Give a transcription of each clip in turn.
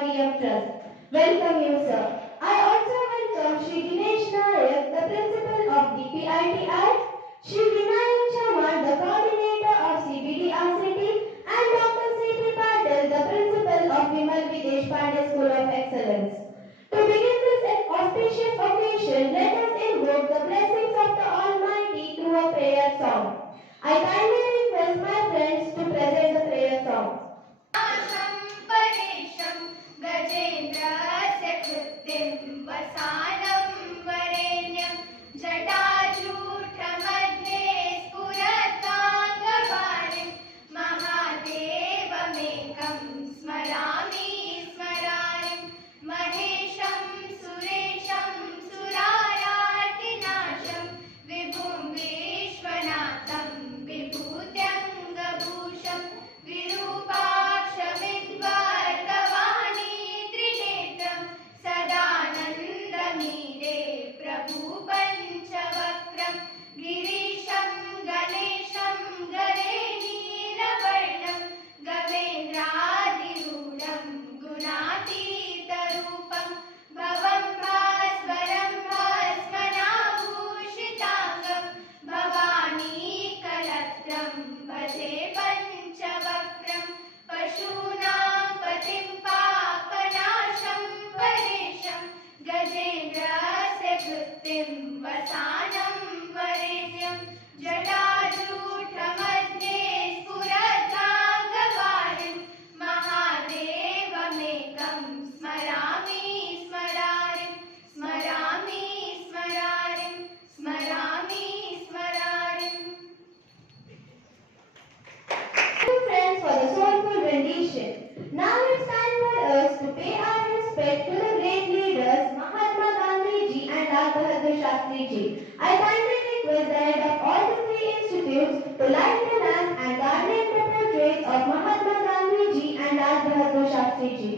PRDM Trust. Welcome you, sir. I also welcome Shri Dinesh Nayak, the principal of DPITI, Shri Vinayak Chaman, the coordinator of CBDRCT, and Dr. C.P. Patel, the principal of Vimal Videsh Pandey School of Excellence. To begin this auspicious occasion, let us invoke the blessings of the Almighty through a prayer song. I kindly request my friends to present the prayer song. गजेन्द्रस्य कृत्तिं वसानं वरेण्यं जटाजूटमध्ये स्फुरताङ्गवाणिं महादेवमेकं स्मरामि स्मरारिं महेशं सुरेशं सुरारातिनाशं विभुं विश्वनाथं विभूत्यङ्गभूषं विरूपाक्षविद्वर्तवाणी त्रिनेत्रं सदानन्दमीरे प्रभु पञ्चवक्त्रं गिरीशं गणेशं गरे नीलवर्णं गवेन्द्रादिरूढं गुणातीतरूपं भवं भास्वरं भास्वनाभूषिताङ्गं भवानीकलत्रं भजे पञ्चवक्त्रं पशूनां पतिं पापनाशं परेशं गजेन्द्रस्य कृत्तिं वसानं वरेण्यं जटाजूटमध्ये स्फुरताङ्गवाणिं महादेवमेकं स्मरामि स्मरारिं स्मरामि स्मरारिं स्मरामि स्मरारिम्. Thank you friends for the soulful rendition. Now it's time for us to pay our respect to the great leaders Mahatma Gandhi ji and Lal Bahadur Shastri ji. I kindly request the head of all the three institutes to light the lamp and garland the portraits of Mahatma Gandhi ji and Lal Bahadur Shastri ji.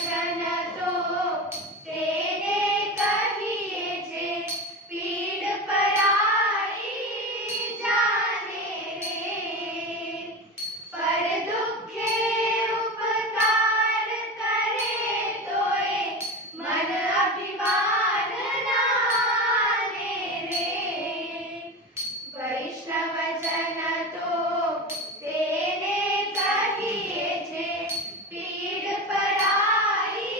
वचन तो तेरे कहिए जे पीड़ पराई जाने रे पर दुखे उपकार करे तोए मन अभिमान नाने रे वैष्णव जन तो तेरे कहिए जे पीड़ पराई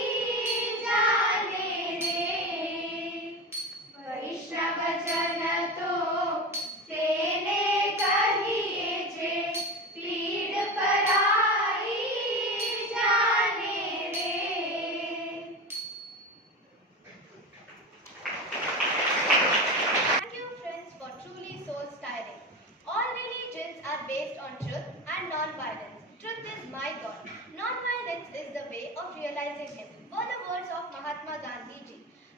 जाने रे वैष्णव जन तो तेरे कहिए जे पीड़ पराई जाने रे। Thank you, friends, for truly soul-stirring. All religions are based on truth and non-violence. Truth is my God. Non-violence is the way of realizing Him. Were the words of Mahatma Gandhi ji.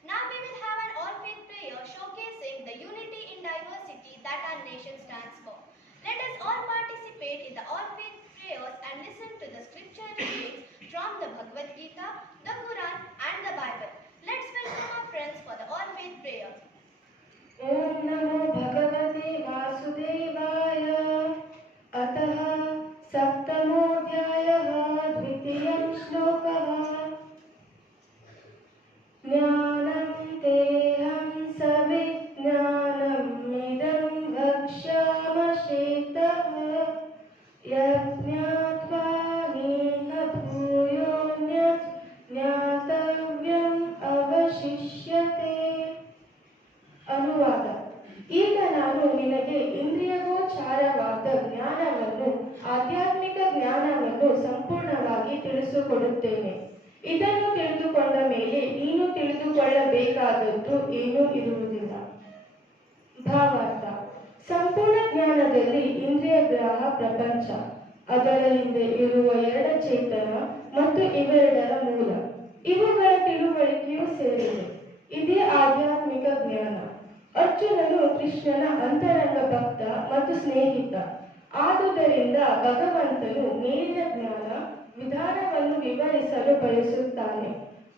Now we will have an all-faith prayer showcasing the unity in diversity that our nation stands for. Let us all participate in the all-faith prayers and listen to the scripture readings from the Bhagavad Gita, the Quran, and the Bible. Let's welcome our friends for the all-faith prayer. ॐ नमो भगवते वासुदेवाय अतः सप्तमोऽध्यायः द्वितीयं श्लोकः ज्ञानं तेऽहं सविज्ञानमिदं वक्ष्यामश्चेतः यज्ञात्वा नेह भूयोऽन्यत् ज्ञातव्यम् अवशिष्यते। ಅನುವಾದ. ಈಗ ನಾನು ನಿನಗೆ ಇಂದ್ರಿಯಗೋಚಾರವಾದ ಜ್ಞಾನವನ್ನು ಆಧ್ಯಾತ್ಮಿಕ ಜ್ಞಾನವನ್ನು ಸಂಪೂರ್ಣವಾಗಿ ತಿಳಿಸಿಕೊಡುತ್ತೇನೆ. ಇದನ್ನು ತಿಳಿದುಕೊಂಡ ಮೇಲೆ ನೀನು ತಿಳಿದುಕೊಳ್ಳಬೇಕಾದದ್ದು ಏನೂ ಇರುವುದಿಲ್ಲ. ಭಾವಾರ್ಥ. ಸಂಪೂರ್ಣ ಜ್ಞಾನದಲ್ಲಿ ಇಂದ್ರಿಯಗ್ರಾಹ ಪ್ರಪಂಚ, ಅದರ ಹಿಂದೆ ಇರುವ ಎರಡು ಚೇತನ ಮತ್ತು ಇವೆರಡರ ಮೂಲ, ಇವುಗಳ ತಿಳುವಳಿಕೆಯೂ ಸೇರಿದೆ. ಇದೇ ಆಧ್ಯಾತ್ಮಿಕ ಜ್ಞಾನ. ಅರ್ಜುನನು ಕೃಷ್ಣನ ಅಂತರಂಗ ಭಕ್ತ ಮತ್ತು ಸ್ನೇಹಿತ. ಆದುದರಿಂದ ಭಗವಂತನು ಮೇಲಿನ ಜ್ಞಾನ ವಿಧಾನವನ್ನು ವಿವರಿಸಲು ಬಯಸುತ್ತಾನೆ.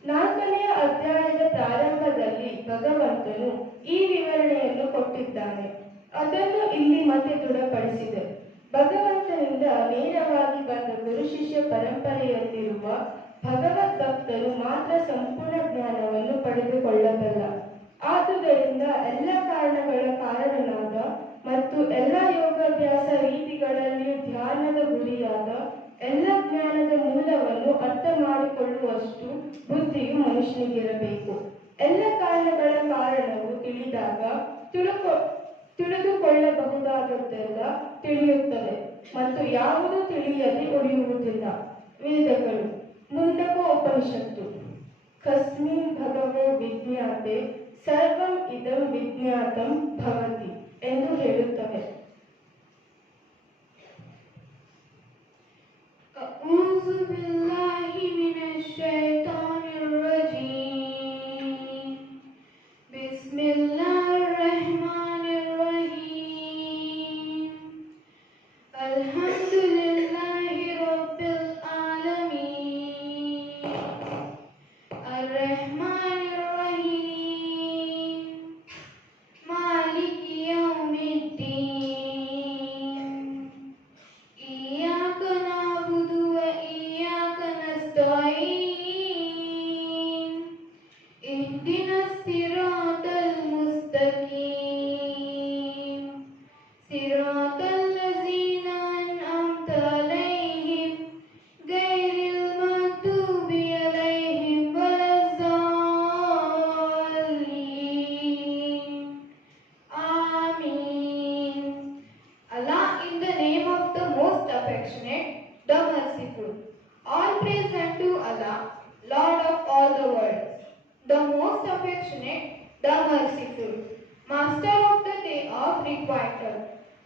4ನೇ ಅಧ್ಯಾಯದ ಪ್ರಾರಂಭದಲ್ಲಿ ಭಗವಂತನು ಈ ವಿವರಣೆಯನ್ನು ಕೊಟ್ಟಿದ್ದಾನೆ. ಅದನ್ನು ಇಲ್ಲಿ ಮತ್ತೆ ದೃಢಪಡಿಸಿದೆ. ಭಗವಂತನಿಂದ ನೇರವಾಗಿ ಬಂದ ಗುರು ಶಿಷ್ಯ ಪರಂಪರೆಯಲ್ಲಿರುವ ಭಗವದ್ ಭಕ್ತರು ಮಾತ್ರ ಸಂಪೂರ್ಣ ಜ್ಞಾನವನ್ನು ಪಡೆದುಕೊಳ್ಳಬಲ್ಲ. ಆದುದರಿಂದ ಎಲ್ಲ ಕಾರಣಗಳ ಕಾರಣನಾದ ಮತ್ತು ಎಲ್ಲ ಯೋಗಾಭ್ಯಾಸ ರೀತಿಗಳಲ್ಲಿ ಧ್ಯಾನದ ಗುರಿಯಾದ ಎಲ್ಲ ಜ್ಞಾನದ ಮೂಲವನ್ನು ಅರ್ಥ ಮಾಡಿಕೊಳ್ಳುವಷ್ಟು ಬುದ್ಧಿಯು ಮನುಷ್ಯನಿಗಿರಬೇಕು. ಎಲ್ಲ ಕಾರಣಗಳ ಕಾರಣವು ತಿಳಿದಾಗ ತಿಳಿದುಕೊಳ್ಳಬಹುದಾದದ್ದೆಲ್ಲ ತಿಳಿಯುತ್ತದೆ ಮತ್ತು ಯಾವುದು ತಿಳಿಯದೆ ಉಳಿಯುವುದಿಲ್ಲ. ವೇದಗಳು ಮುಂಡಕೋ ಉಪನಿಷತ್ತು ಕಸ್ಮಿನ್ ಭಗವೋ ವಿಜ್ಞಾತೆ ಸರ್ವಂ ಇದಂ ವಿಜ್ಞಾತಂ ಭವತಿ ಎಂದು ಹೇಳುತ್ತವೆ. ಅಊಜು ಬಿಲ್ಲಾಹಿ ಮಿನಶ್ ಶೈತಾನಿರ್ ರಜೀಮ್. ಬಿಸ್ಮಿಲ್ಲಾಹಿರ್ ರಹ್ಮಾನಿರ್ ರಹೀಮ್. ಅಲ್ಹಮ್ದುಲಿಲ್ಲಾಹಿ ರಬ್ಬಿಲ್ ಆಲಮೀನ್. ಅರ್-ರಹ್ಮಾನಿರ್ ರಹೀಮ್. ಮಾಲಿಕಿ ಯೌಮಿದ್ದೀನ್. ಇಯ್ಯಾಕ ನಅಬುದು ವ ಇಯ್ಯಾಕ ನಸ್ತഈನ್. ಇಹ್ದಿನಸ್ ಸಿರಾತಲ್ ಮುಸ್ತಕೀಮ್. ಸಿರಾತಲ್ ಲಝೀನ ಅನ್ಅಮ್ತ ಅಲೈಹಿಂ ಗೈರಿಲ್ ಮಗ್ದೂಬಿ ಅಲೈಹಿಂ ವಲದ್ದಾಲ್ಲೀನ್. Amin. Allah, in the name of the most affectionate, the merciful. All praise unto Allah, Lord of all the worlds, the most affectionate, the merciful, Master of the day of requital.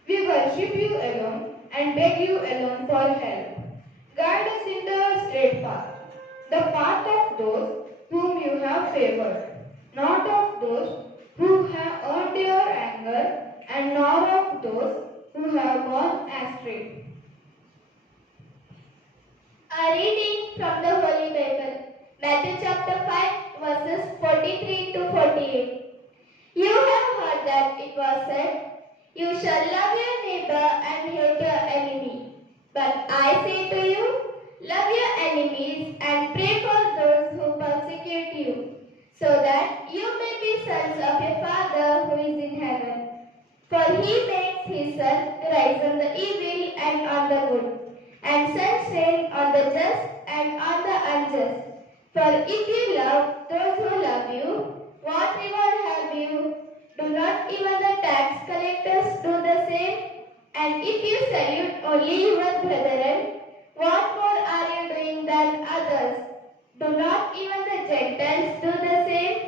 We worship you alone and beg you alone for help. Guide us in the straight path, the path of those whom you have favored, not of those who have earned your anger, and nor of those who have gone astray. A reading from the Holy Bible. Matthew chapter 5 verses 43 to 48. You have heard that it was said, you shall love your neighbor and hate your enemy. But I say to you, love your enemies and pray for those who persecute you, so that you may be sons of your Father who is in heaven. For he makes his sun rise on the evil and on the good, and sends rain on the just and on the unjust. For if you love those who love you, what reward have you? Do not even the tax collectors do the same? And if you salute only your brethren, what more are you doing than others? Do not even the Gentiles do the same?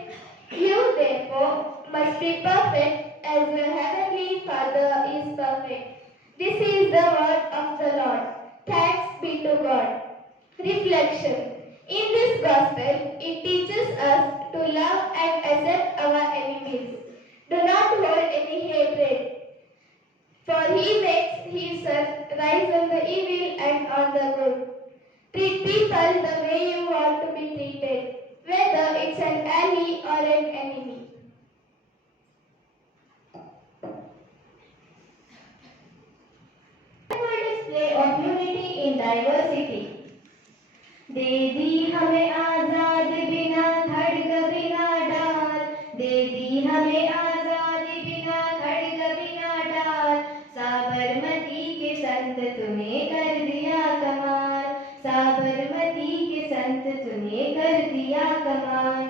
You therefore must be perfect as your heavenly Father is perfect. This is the word of the Lord. Thanks be to God. Reflection. In this gospel, it teaches us to love and accept our enemies. Do not hold any hatred, for he makes his sun rise on the evil and on the good. Treat people the way you want to be treated, whether it's an ally or an enemy. Display of unity in diversity. दे दी हमें आजाद बिना खड़ग बिना डाल, दे दी हमें आजाद बिना खड़ग बिना डाल, साबरमती के संत तूने कर दिया कमाल, साबरमती के संत तूने कर दिया कमाल.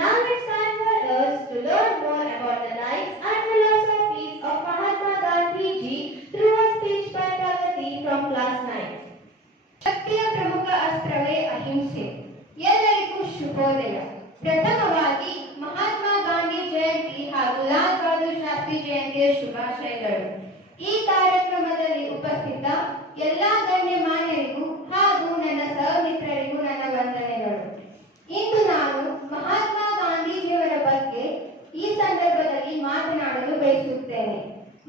Now it's time for us to learn more about the life and philosophies of Mahatma Gandhi ji through a speech by Pragati from class 9. ಶಕ್ತಿಯ ಪ್ರಮುಖ ಅಸ್ತ್ರವೇ ಅಹಿಂಸೆ. ಎಲ್ಲರಿಗೂ ಶುಭೋದಯ. ಪ್ರಥಮವಾಗಿ ಮಹಾತ್ಮ ಗಾಂಧಿ ಜಯಂತಿ ಹಾಗೂ ಲಾಲ್ ಬಹದ್ದೂರ್ ಶಾಸ್ತ್ರಿ ಜಯಂತಿಯ ಶುಭಾಶಯಗಳು. ಈ ಕಾರ್ಯಕ್ರಮದಲ್ಲಿ ಉಪಸ್ಥಿತ ಎಲ್ಲಾ ಗಣ್ಯಮಾನ್ಯರಿಗೂ ಹಾಗೂ ನನ್ನ ಸಹಮಿತ್ರರಿಗೂ ನನ್ನ ವಂದನೆಗಳು. ಇಂದು ನಾನು ಮಹಾತ್ಮ ಗಾಂಧೀಜಿಯವರ ಬಗ್ಗೆ ಈ ಸಂದರ್ಭದಲ್ಲಿ ಮಾತನಾಡಲು ಬಯಸುತ್ತೇನೆ.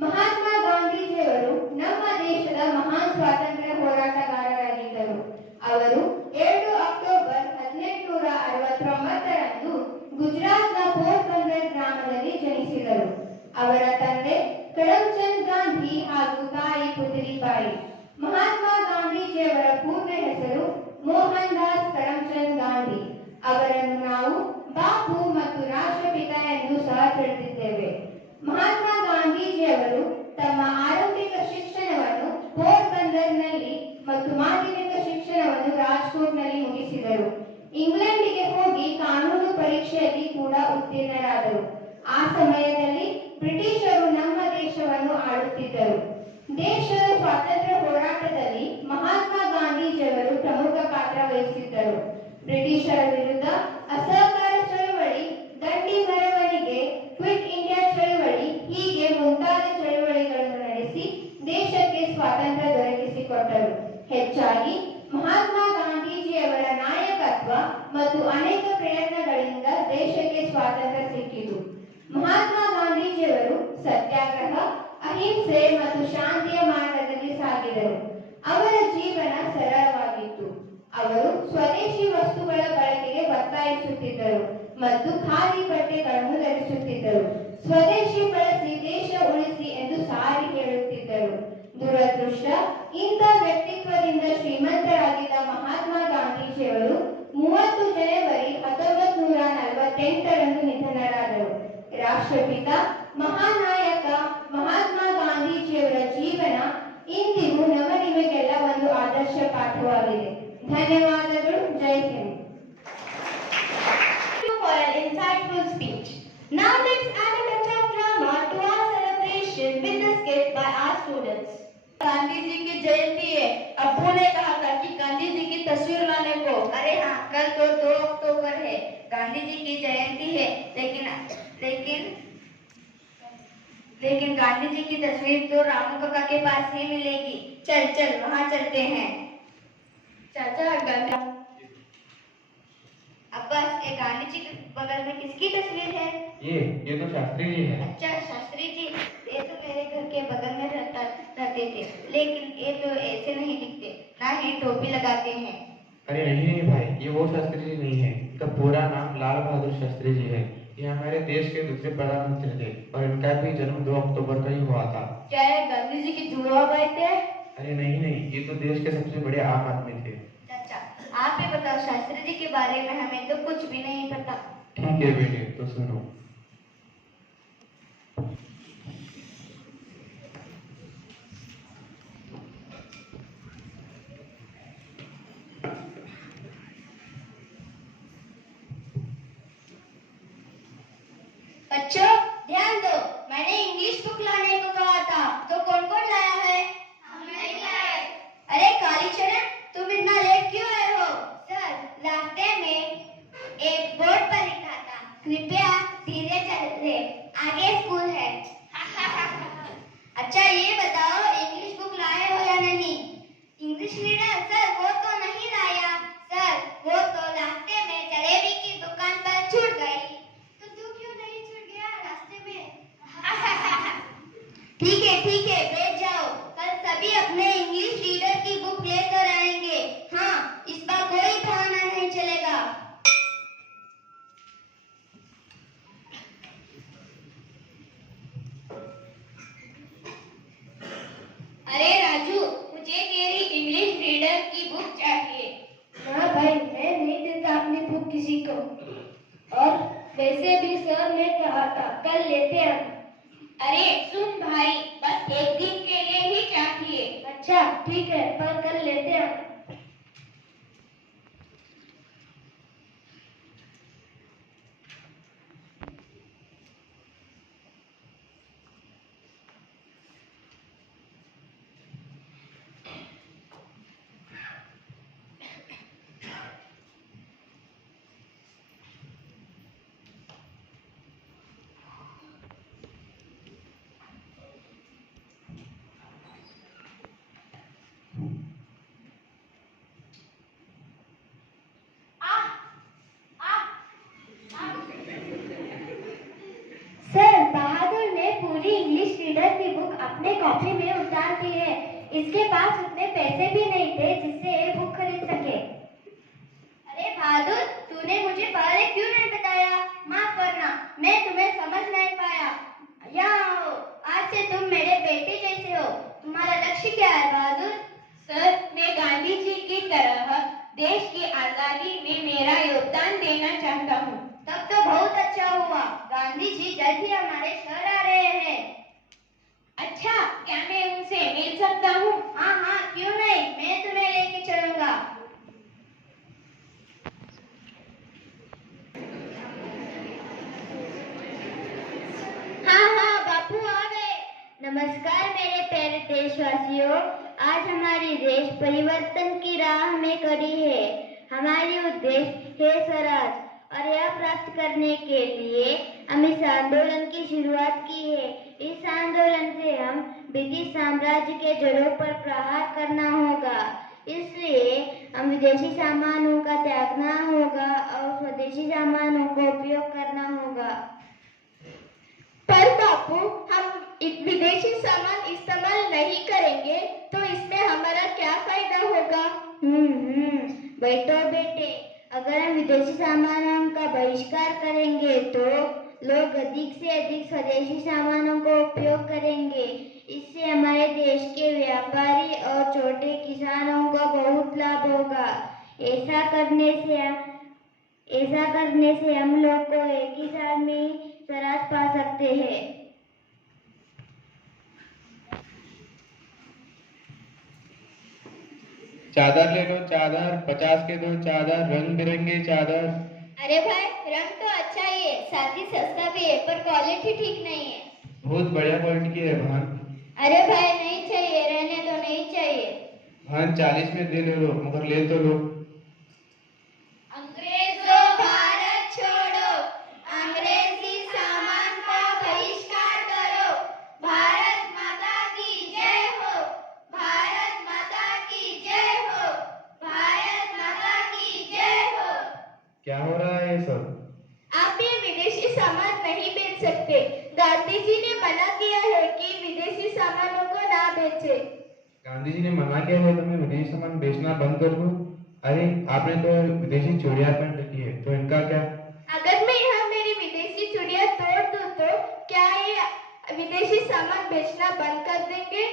ಮಹಾತ್ಮ ಗಾಂಧೀಜಿಯವರು ನಮ್ಮ ದೇಶದ ಮಹಾನ್ ಸ್ವಾತಂತ್ರ್ಯ ಹೋರಾಟಗಾರರಾಗಿದ್ದರು. ಅವರು 2 ಅಕ್ಟೋಬರ್ 1869ರಂದು ಗುಜರಾತ್ನ ಪೋರ್ಬಂದರ್ ಗ್ರಾಮದಲ್ಲಿ ಜನಿಸಿದರು. ಅವರ ತಂದೆ ಕರಮ್ಚಂದ್ ಗಾಂಧಿ ಹಾಗೂ ತಾಯಿ ಪುತಲಿಬಾಯಿ. ಮಹಾತ್ಮ ಗಾಂಧೀಜಿಯವರ ಪೂರ್ಣ ಹೆಸರು ಮೋಹನ್ ದಾಸ್ ಕರಮ್ಚಂದ್ ಗಾಂಧಿ. ಅವರನ್ನು ನಾವು ಬಾಪು ಮತ್ತು ರಾಷ್ಟ್ರಪಿತ ಎಂದು ಸಹ ತಿಳಿದಿದ್ದೇವೆ. ಮಹಾತ್ಮ ಗಾಂಧೀಜಿಯವರು ತಮ್ಮ ಆರಂಭಿಕ ಶಿಕ್ಷಣವನ್ನು ಪೋರ್ಬಂದರ್ನಲ್ಲಿ ಮತ್ತು ಮಾಧ್ಯಮಿಕ ಶಿಕ್ಷಣವನ್ನು ರಾಜ್ಕೋಟ್ನಲ್ಲಿ ಮುಗಿಸಿದರು. ಇಂಗ್ಲೆಂಡಿಗೆ ಹೋಗಿ ಕಾನೂನು ಪರೀಕ್ಷೆಯಲ್ಲಿ ಕೂಡ ಉತ್ತೀರ್ಣರಾದರು. ಆ ಸಮಯದಲ್ಲಿ ಬ್ರಿಟಿಷರು ನಮ್ಮ ದೇಶವನ್ನು ಆಳುತ್ತಿದ್ದರು. ದೇಶದ ಸ್ವಾತಂತ್ರ್ಯ ಹೋರಾಟದಲ್ಲಿ ಮಹಾತ್ಮ ಗಾಂಧೀಜಿಯವರು ಪ್ರಮುಖ ಪಾತ್ರ ವಹಿಸಿದ್ದರು. ಬ್ರಿಟಿಷರ ವಿರುದ್ಧ ಅಸಹಕಾರ ಚಳವಳಿ, ದಂಡಿ ಮೆರವಣಿಗೆ, ಕ್ವಿಟ್ ಇಂಡಿಯಾ ಚಳವಳಿ ಹೀಗೆ ಮುಂತಾದ ಚಳವಳಿಗಳನ್ನು ನಡೆಸಿ ದೇಶಕ್ಕೆ ಸ್ವಾತಂತ್ರ್ಯ ದೊರಕಿಸಿಕೊಟ್ಟರು. ಹೆಚ್ಚಾಗಿ ಮಹಾತ್ಮ ಗಾಂಧೀಜಿಯವರ ನಾಯಕತ್ವ ಮತ್ತು ಅನೇಕ ಪ್ರಯತ್ನಗಳಿಂದ ದೇಶಕ್ಕೆ ಸ್ವಾತಂತ್ರ್ಯ ಸಿಕ್ಕಿತು. ಮಹಾತ್ಮ ಗಾಂಧೀಜಿಯವರು ಸತ್ಯಾಗ್ರಹ, ಅಹಿಂಸೆ ಮತ್ತು ಶಾಂತಿಯ ಮಾರ್ಗದಲ್ಲಿ ಸಾಗಿದರು. ಅವರ ಜೀವನ ಸರಳವಾಗಿತ್ತು. ಅವರು ಸ್ವದೇಶಿ ವಸ್ತುಗಳ ಬಳಕೆಗೆ ಒತ್ತಾಯಿಸುತ್ತಿದ್ದರು ಮತ್ತು ಖಾದಿ ಬಟ್ಟೆಗಳನ್ನು ಧರಿಸುತ್ತಿದ್ದರು. ಸ್ವದೇಶಿ ಬಳಸಿ ದೇಶ ಉಳಿಸಿ ಎಂದು ಸಾರಿ ಹೇಳುತ್ತಿದ್ದರು. ದುರದೃಷ್ಟ, ಇಂಥ ವ್ಯಕ್ತಿತ್ವದಿಂದ ಶ್ರೀಮಂತರಾಗಿದ್ದ ಮಹಾತ್ಮ ಗಾಂಧೀಜಿಯವರು 30 ಜನವರಿ 1948ರಂದು ನಿಧನರಾದರು. ರಾಷ್ಟ್ರಪಿತ ಮಹಾನಾಯಕ ಮಹಾತ್ಮ ಗಾಂಧೀಜಿಯವರ ಜೀವನ ಇಂದಿಗೂ ನಿಮಗೆಲ್ಲ ಒಂದು ಆದರ್ಶ ಪಾಠವಾಗಿದೆ. ಧನ್ಯವಾದಗಳು. ಜೈ Hind. For an insightful speech. Now let's add a touch of drama to our celebration with the skit by our students. Gandhi ji की जयंती है. अब्बू ने कहा था कि गांधी जी की तस्वीर लाने को. अरे हाँ, कल तो 2 अक्टूबर है, गांधी जी की जयंती है, लेकिन गांधी जी की तस्वीर तो रामू काका के पास ही मिलेगी. चल चल वहाँ चलते हैं. चाचा गांधी अब्बास, ये गांधी जी के बगल में किसकी तस्वीर है? ये तो शास्त्री जी है. अच्छा, शास्त्री जी. ये तो मेरे घर के बगल में रहते थे, लेकिन ये तो ऐसे नहीं दिखते, ना ही टोपी लगाते हैं. अरे नहीं भाई, ये वो शास्त्री जी नहीं है. लाल बहादुर शास्त्री जी हैं। ये हमारे देश के दूसरे प्रधानमंत्री थे और इनका भी जन्म 2 अक्टूबर को ही हुआ था। क्या ये गांधी जी की जुड़वा भाई थे? अरे नहीं नहीं, ये तो देश के सबसे बड़े आम आदमी थे। चाचा, आप ही बताओ, शास्त्री जी के बारे में हमें तो कुछ भी नहीं पता। ठीक है बेटे, तो सुनो। बच्चों ध्यान दो, मैंने इंग्लिश बुक लाने को कहा था, तो कौन कौन लाया है? हमने लाए। अरे काली चरण, तुम इतना लेट क्यों आए हो? सर, रास्ते में एक बोर्ड पर लिखा था, कृपया धीरे चलिए, आगे स्कूल है। अच्छा ये बताओ, इंग्लिश बुक लाए हो या नहीं? English reader? सर वो तो नहीं लाया। सर वो तो रास्ते में जलेबी की दुकान पर छूट गई। तो तू क्यों नहीं छूट गया रास्ते में? ठीक है, बैठ जाओ। कल सभी अपने इंग्लिश रीडर की बुक लेकर आएंगे। हाँ, इस बार कोई बहाना नहीं चलेगा। अरे राजू, मुझे तेरी इंग्लिश रीडर की बुक चाहिए। हाँ भाई, मैं नहीं देता अपनी बुक किसी को। और वैसे भी सर ने कहा था कल लेते आना। अरे सुन भाई, बस एक दिन के लिए ही चाहिए। अच्छा ठीक है, पर कल लेते आना। सर, बहादुर ने पूरी इंग्लिश रीडर की बुक अपने कॉपी में उतार दी है। इसके पास उतने पैसे भी नहीं थे जिससे ये बुक खरीद सके। अरे बहादुर, तूने मुझे पहले क्यों नहीं बताया? माफ करना, मैं तुम्हें समझ नहीं पाया। यहाँ आओ, आज से तुम मेरे बेटे जैसे हो। तुम्हारा लक्ष्य क्या है बहादुर? सर, मैं गांधी जी की तरह देश की आजादी में मेरा योगदान देना चाहता हूँ। तब तो बहुत अच्छा हुआ। गांधी जी जल्द ही हमारे शहर आ रहे हैं। अच्छा, क्या मैं उनसे मिल सकता हूँ? हाँ, क्यों नहीं, मैं तुम्हें लेके चलूंगा। हाँ, बापू आ गए। नमस्कार मेरे प्यारे देशवासियों, आज हमारी देश परिवर्तन की राह में खड़ी है। हमारी उद्देश्य है स्वराज, और यह प्राप्त करने के लिए हम इस आंदोलन की शुरुआत की है। इस आंदोलन से हम ब्रिटिश साम्राज्य के जड़ों पर प्रहार करना होगा। इसलिए हम विदेशी सामानों का त्यागना होगा और स्वदेशी सामानों का उपयोग करना होगा। पर बापू, हम विदेशी सामान इस्तेमाल नहीं करेंगे तो इसमें हमारा क्या फायदा होगा? बैठो बेटे, अगर हम विदेशी सामानों का बहिष्कार करेंगे तो लोग अधिक से अधिक स्वदेशी सामानों का उपयोग करेंगे। इससे हमारे देश के व्यापारी और छोटे किसानों को बहुत लाभ होगा। ऐसा करने से हम लोग को एक ही साल में स्वराज पा सकते हैं। चादर ले लो चादर, 50 के 2 चादर, रंग बिरंगे चादर। अरे भाई, रंग तो अच्छा ही है, साथ ही सस्ता भी है, पर क्वालिटी ठीक नहीं है। बहुत बढ़िया क्वालिटी की है बहन। अरे भाई नहीं चाहिए, रहने दो, नहीं चाहिए। बहन 40 में दे लो, मगर ले तो लो। अंग्रेजों भारत छोड़ो, अंग्रेजी सामान का बहिष्कार करो। भारत माता की जय हो, भारत माता की जय हो, भारत माता की जय हो। क्या हो रहा है ये सब? आप ये विदेशी सामान नहीं बेच सकते। गांधी जी ने मना किया है कि विदेशी सामानों को ना बेचे। गांधी जी ने मना किया है तो मैं विदेशी सामान बेचना बंद कर दूं? अरे आपने तो विदेशी चूड़ियां पहन रखी है, तो इनका क्या? सामान बेचना बंद कर देंगे?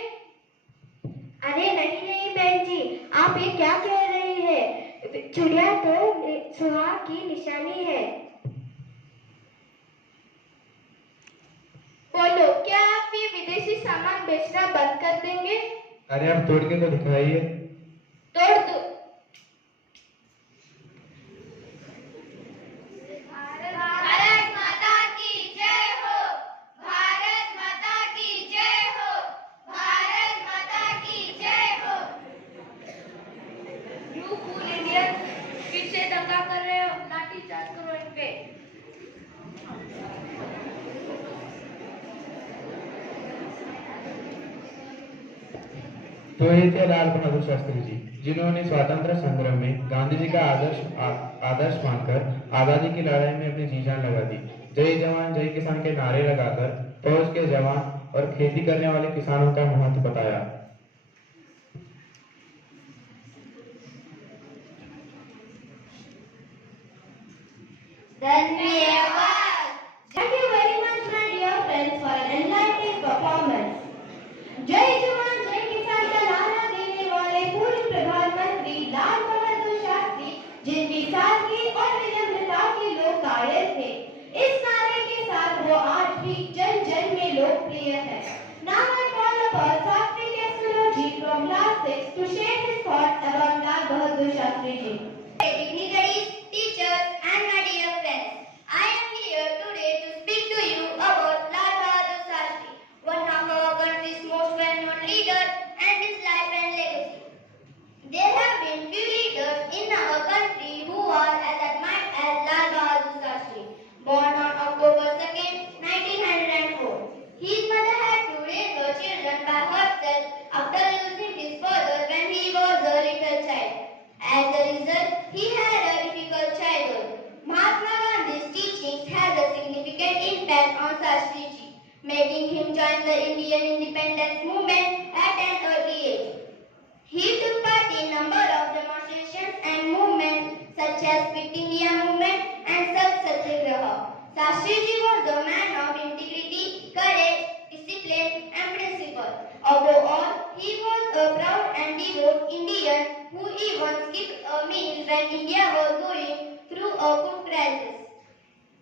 अरे नहीं नहीं बहन जी, आप ये क्या कह रही है? चिड़िया तो सुहाग की निशानी है। बोलो, क्या आप ये विदेशी सामान बेचना बंद कर देंगे? अरे आप तोड़ के तो दिखाइए। तोड़ दो। भारत माता की जय हो। भारत माता की जय हो। भारत माता की जय हो। यू फूल इंडियन, फिर से दंगा कर रहे हो, लाठीचार्ज करो इन पे। तो ये थे लाल बहादुर शास्त्री जी, जिन्होंने स्वतंत्र संग्राम में गांधी जी का आदर्श मानकर आजादी की लड़ाई में अपनी जी जान लगा दी। जय जवान जय किसान के नारे लगाकर फौज के जवान और खेती करने वाले किसानों का महत्व बताया। धन्यवाद। Thank you very much, my dear friends, for an enlightening performance. जय जवान जय किसान का नारा देने वाले पूर्व प्रधानमंत्री लाल बहादुर शास्त्री, जिनकी सादगी और विनम्रता के लोग कायल थे, इस नारे के साथ वो आज भी जन जन में लोकप्रिय है। Now I call upon Satvik Astrology from class 6 to share his thoughts about Lal Bahadur Shastri ji. Dignitaries, teachers, and my dear friends, I am here today to speak to you about Lal Bahadur Shastri, one of our country's most well-known leaders, and his life and legacy. There have been few leaders in our country who are as admired as Lal Bahadur Shastri. Born on October 2nd, 1904, his mother had to raise her children by herself after losing his father when he was a little child. As a result, he had a difficult childhood. Mahatma Gandhi's teachings had a significant impact on Shastri Ji, making him join the Indian independence movement at an early age. He took part in a number of demonstrations and movements such as Quit India movement and Satyagraha. Shastri Ji was a man of integrity, courage, discipline and principle. Above all, he was a proud and devout Indian who even skipped a meal when India was going through a food crisis.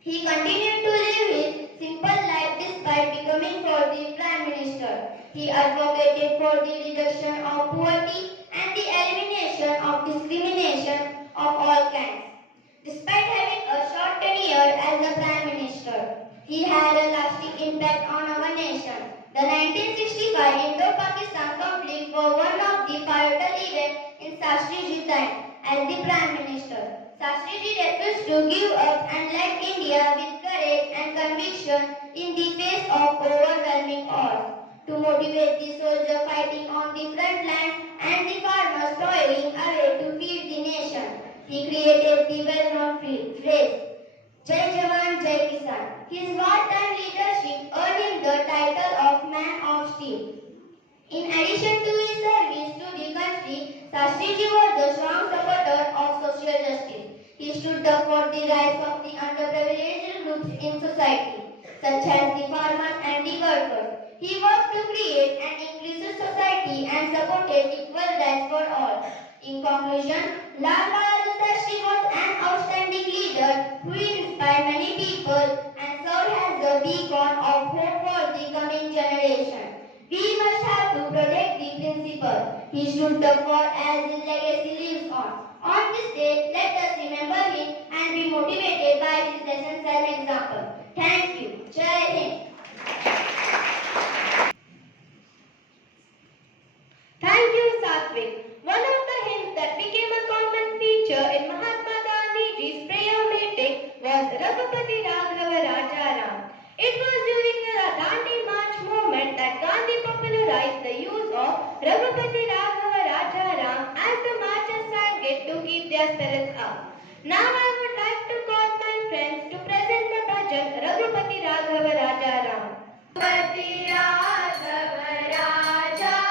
He continued to live his simple life despite becoming for the Prime Minister. He advocated for the reduction of poverty and the elimination of discrimination of all kinds. Despite having a short tenure as the Prime Minister, he had a lasting impact on our nation. The 1965 Indo-Pakistan conflict was one of the pivotal events in Shastri Ji's time as the Prime Minister. Shastri Ji refused to give up and led India with courage and conviction in the face of overwhelming odds. To motivate the soldiers fighting on the front line and the farmers toiling away to feed the nation, he created the well-known phrase, Jai Jawan, Jai Kisan. His wartime leadership earned him the title of Man of Steel. In addition to his service to the country, Shastri Ji was a strong supporter of social justice. He stood up for the rights of the underprivileged groups in society, such as the farmers and the workers. He worked to create an inclusive society and supported equal rights for all. In conclusion, Lal Bahadur Shastri was an outstanding leader who inspired many people and served as a beacon of hope for the coming generation. We must have to protect the principle he stood up for as his legacy lives on. On this day, let us remember him and be motivated by his lessons and example. Thank you. Jai Hind. Thank you, Satvik. One of the hymns that became a common feature in Mahatma Gandhi's prayer meeting was Raghupati Raghava Rajaram. It was during the Dandi March movement that Gandhi popularized the use of Raghupati Raghava Rajaram as the marchers sang it to keep their spirits up. Now I would like to call my friends to present the bhajan Raghupati Raghava Rajaram. Raghupati Raghava Rajaram,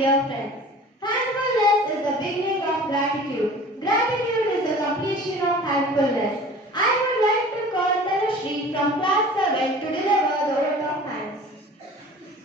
dear friends. Thankfulness is the beginning of gratitude. Gratitude is the completion of thankfulness. I would like to call Tanushree from class 7 to deliver the vote of thanks.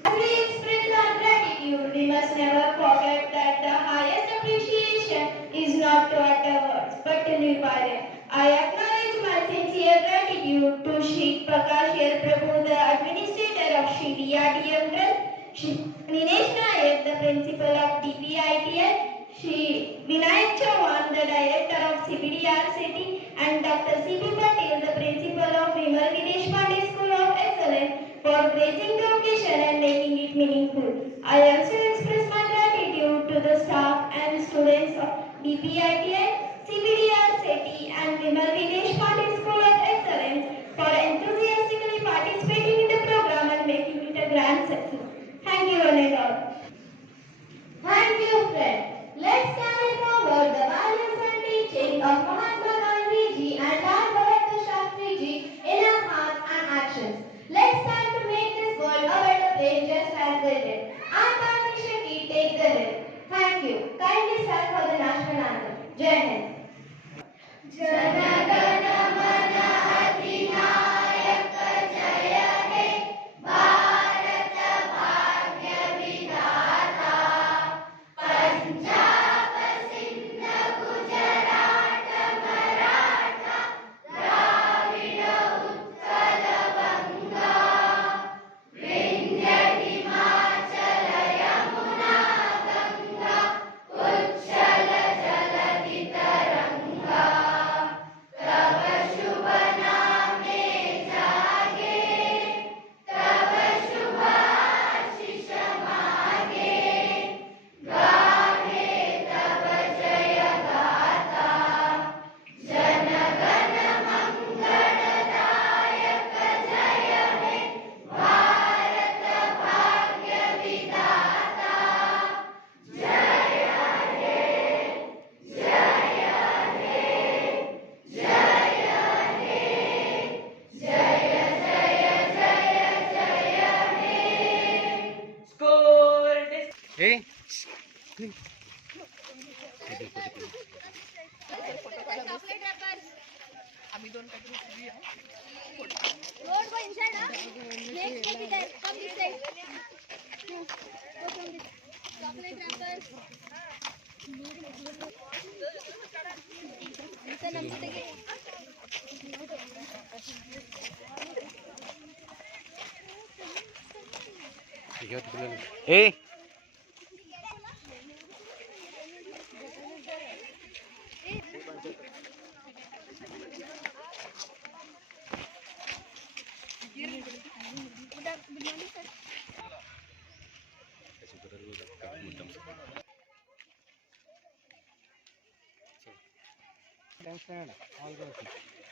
As we express our gratitude, we must never forget that the highest appreciation is not to utter words, but to live by them. I acknowledge my sincere gratitude to Shri Prakash Yel Prabhu, the administrator of Shri DRDM Trust, Shri Nilesh Nayak, the principal of DPITL, Shri Vinayak Chauhan, the director of CBDRCT, and Dr. C.P. Patel, the principal of Vimal Videsh Pandey School of Excellence, for gracing the occasion and making it meaningful. I also express my gratitude to the staff and students of DPITL, CBDRCT, and Vimal Videsh Pandey School of Excellence for enthusiastically participating in the program and making it a grand success. Thank you one and all. Thank you, friend. Let's carry forward the values and teachings of Mahatma Gandhi ji and Lal Bahadur Shastri ji in our hearts and actions. Let's start to make this world a better place just as they did. Aatma Shakti, take the lead. Thank you. Kindly stand for the national anthem. Jai Hind. Hey. Thanks, all good.